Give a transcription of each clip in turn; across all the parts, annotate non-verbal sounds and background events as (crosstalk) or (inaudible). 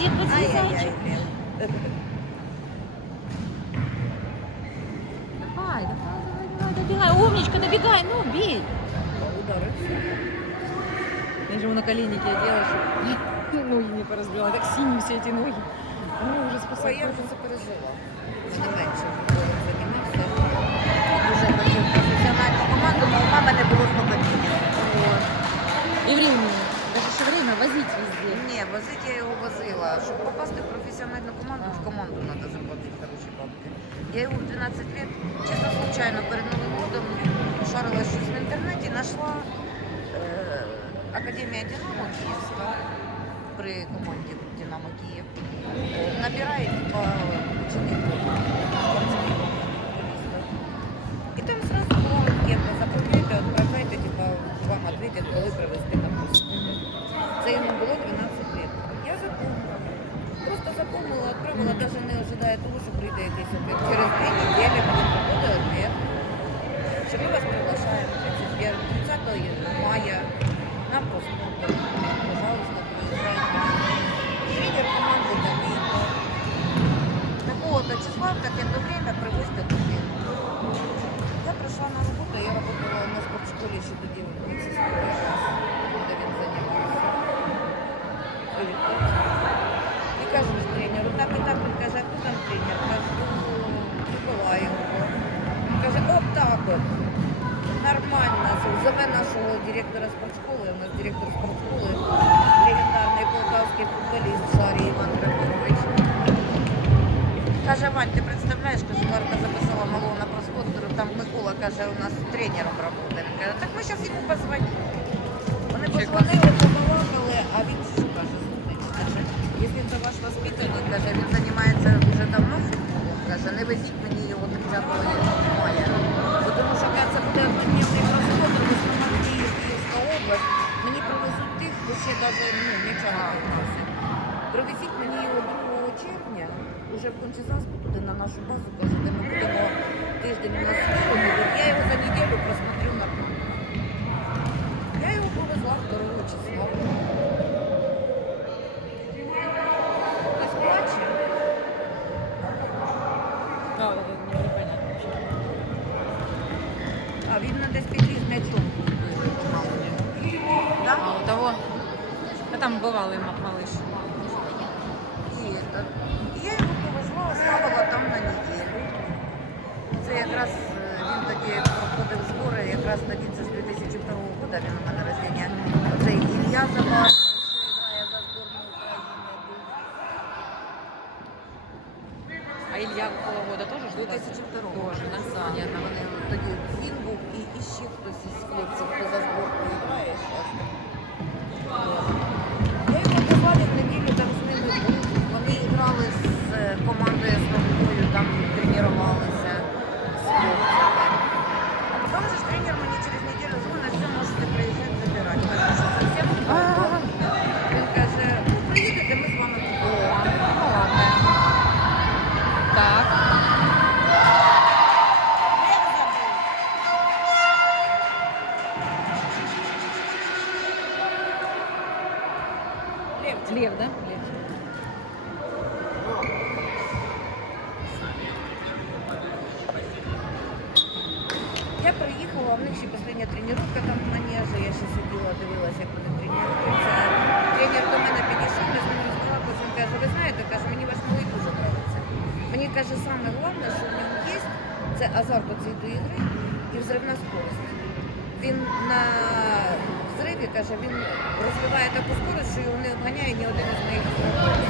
воде подвязать. Ай-яй-яй, блин. Давай, давай, давай, давай, добегай. Умничка, добегай, ну, бей. Ударився. Я же ему на коленники одела, чтобы (laughs) ноги не поразбила. Так синие все эти ноги. Ну, уже Ой, спасать. я вже це пережила. Вже не менше футболом займався. Дуже хотів професіональну команду, але у мами не Еще возить везде. Ні, возити я його возила. Щоб попасти в професіональну команду, в команду треба заплатити хороші бабки. Я його в 12 лет, чисто случайно, перед Новим годом шарила щось в інтернеті, знайшла е, Академія Динамо Київська при команді Динамо Київ. Е, набирає типа учеників. Каже, Вань, ти представляєш, каже, Ларка записала малого на просмотр, там Микола каже, у нас тренером працює. Каже, так ми зараз йому позвонимо. Вони позвонили, побалакали, а він що каже, слухайте, якщо це ваш воспитанник, каже, він займається вже давно футболом, каже, не везіть мені його 30 мая. Бо Тому що каже, це буде однодневний просмотр, в основному Київ, Київська область. Мені привезуть тих, хто ще навіть ну, нічого не просить. Привезіть мені його 2 червня, уже в Кончезаспу, туди на нашу базу, каже, де ми будемо тиждень у нас скоро будуть. Я його за неділю просмотрю на кухні. Я його повезла 2 числа. Хтось плаче? Да, вот это мне непонятно вообще. А він на десь підліз з м'ячом. Да? А у того... А там бывалый ма- малыш. І это. І я Це якраз е, він тоді проходив збори, якраз тоді це з 2002 року, він у мене рождення. Це Ілья Забар, Лев, да? Лев. Я приїхала, у них ще остання тренування там на Нежі, я ще сиділа, дивилася, як вони тренуються. Тренер до мене підійшов, я з ним розмовляла, він каже, ви знаєте, каже, мені ваш малий дуже подобається. Мені каже, саме головне, що в ньому є, це азарт оцей до ігри і взривна скорость. Він на взриві, каже, він розвиває таку скорость, що його не обганяє ні один із моїх ігроків.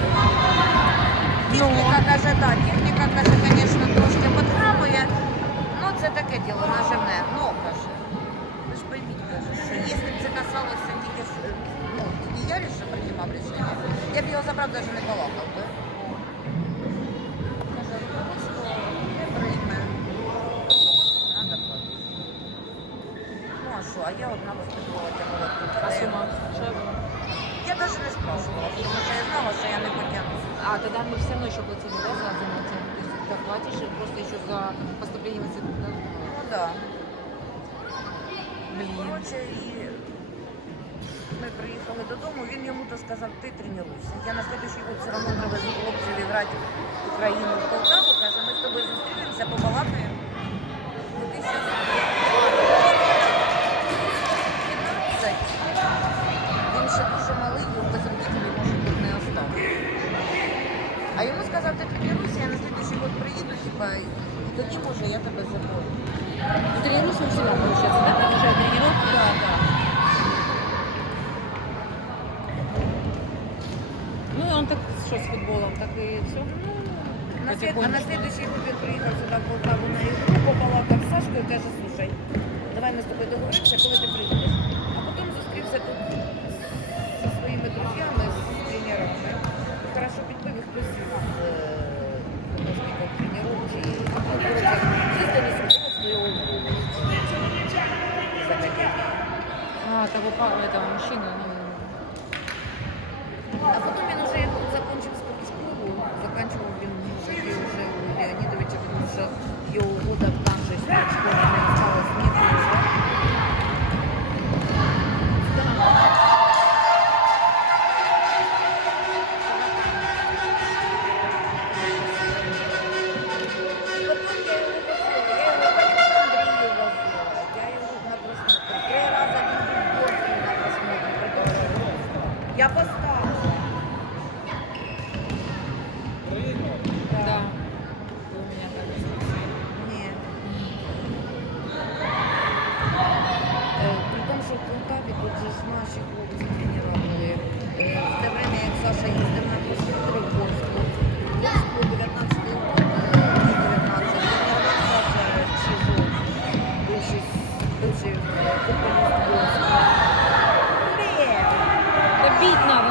Техніка каже, так, техніка каже, звісно, трошки підхрамує, ну це таке діло наживне. Ну, каже, ви ж пойміть, каже, що якщо б це касалося тільки, ну, тільки я лише приймав рішення, я б його забрав, навіть не балакав би. а я одна воспитувалася молодку. А сума? Що я була? Я навіть не спрашивала, тому що я знала, що я не потягну. А тоді ми все одно ще платили, да, за занятия? То есть ты платишь просто еще за поступление в институт, да? Ну да. Блін. Коротше, і ми приїхали додому, він йому то сказав, ти тренуйся. Я на наступний год все одно привезу хлопців і грати Україну в Полтаву, каже, ми з тобою. А на следующий будет приїхав сюди в Полтаву на ігру, побалакав з Сашкою, каже, слушай, давай ми з тобою договоримося, коли ти приїдеш. А потім зустрівся тут зі своїми друзями, з тренерами. Хорошо підбив і хтось із е, з свого А, того этого мужчины. А потом обидно.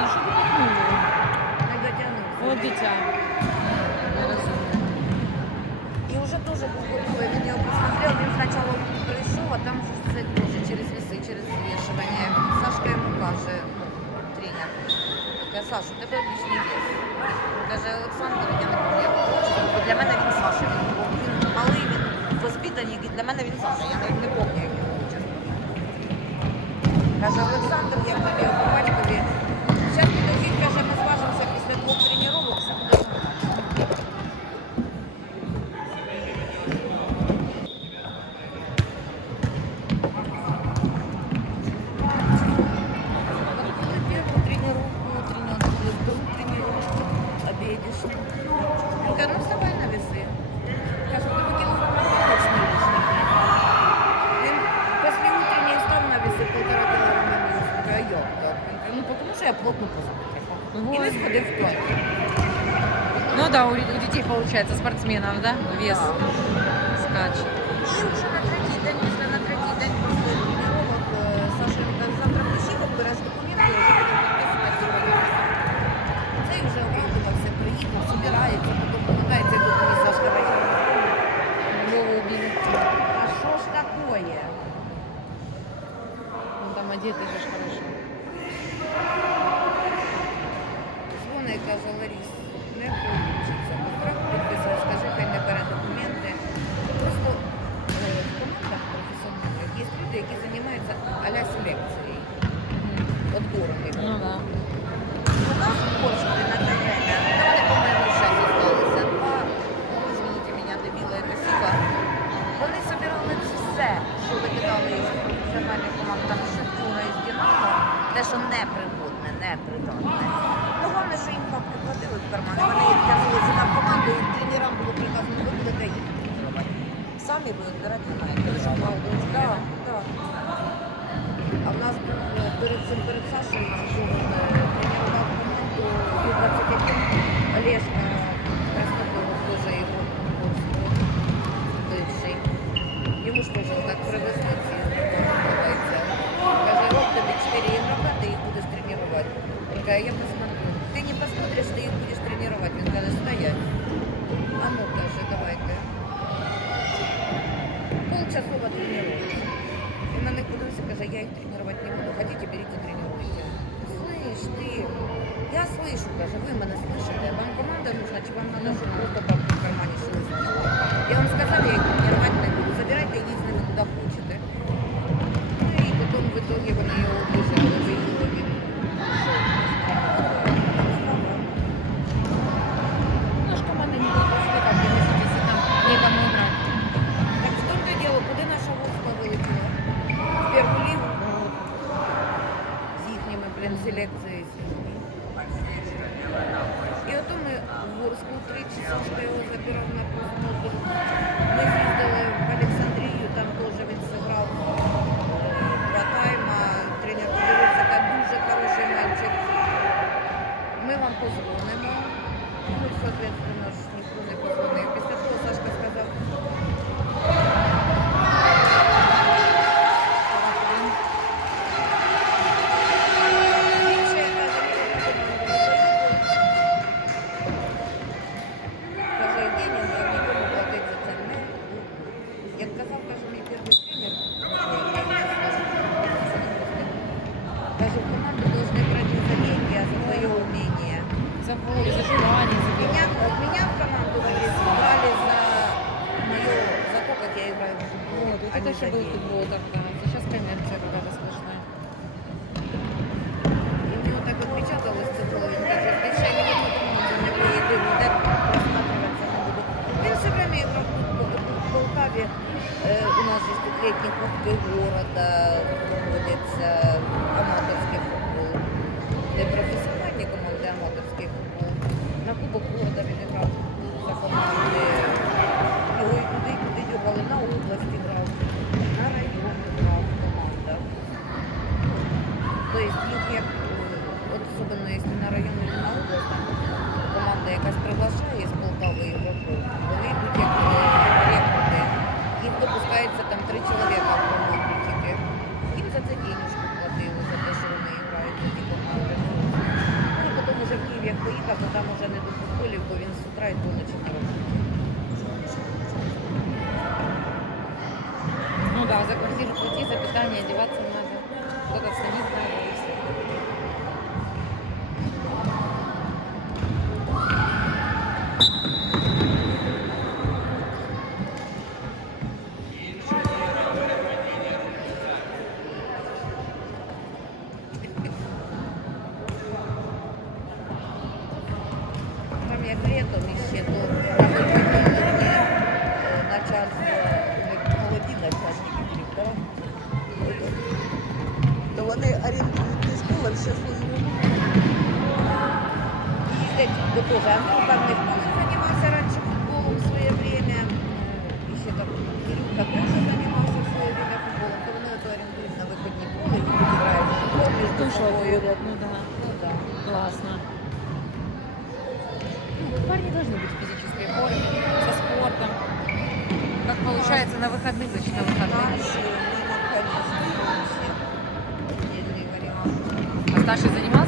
Каже, Олександр, як тобі я плотно позавтракал. И не сходив в туалет. Ну да, у, у детей получается, спортсменов, да? Вес да. скачет. И уже на третий день, після на третій день после тренировок э, Саша завтра приїхав, береш документи, я вже буду підписувати. Цей вже обрадувався, приїхав, собирається, потім помагається, я думаю, Сашка приїхав. Льову убили. А що ж такое? Ну там одеты же хорошо. що непригодне, непридатне. Ну, головне, що їм папки платили в кармани. вони їх тягнули сюди команду, і тренерам було приказано, ви будете їх тренувати. Самі будуть ви збирати маєте. А в нас е, перед цим перед спрашиваю, даже вы меня слышите, вам команда нужна, чи вам надо, чтобы просто бабки в кармане силы Я вам сказала, я их не рвать не буду, забирайте, идите с ними куда хочете. Ну і потім в итоге вона його убежала, вы ее ловили. Наша не будет слыхать, если сидите там, некому играть. Так в том-то наша войска вылетела? В первую лигу? С их, блин, селекцией. І от ми в Горську тричі його забирав на просмотр. Ми їздили в Олександрію, там теж він зіграв Батайма, тренер подивився, там дуже хороший мальчик. Ми вам позвонимо. Ну, соответственно, ніхто не позвонив. одеваться парни должны быть в физической форме, со спортом. Как получается на выходных, значит на выходных. А Сташа занимается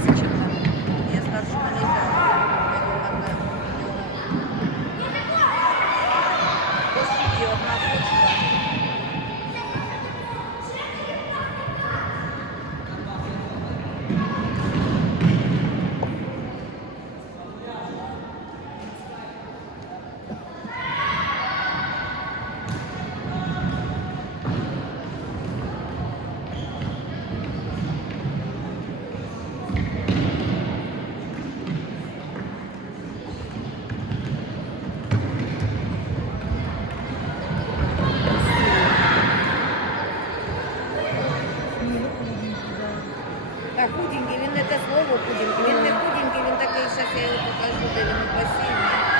худенький, він не те слово худенький, він не худенький, він такий, зараз я його покажу, де він басейні.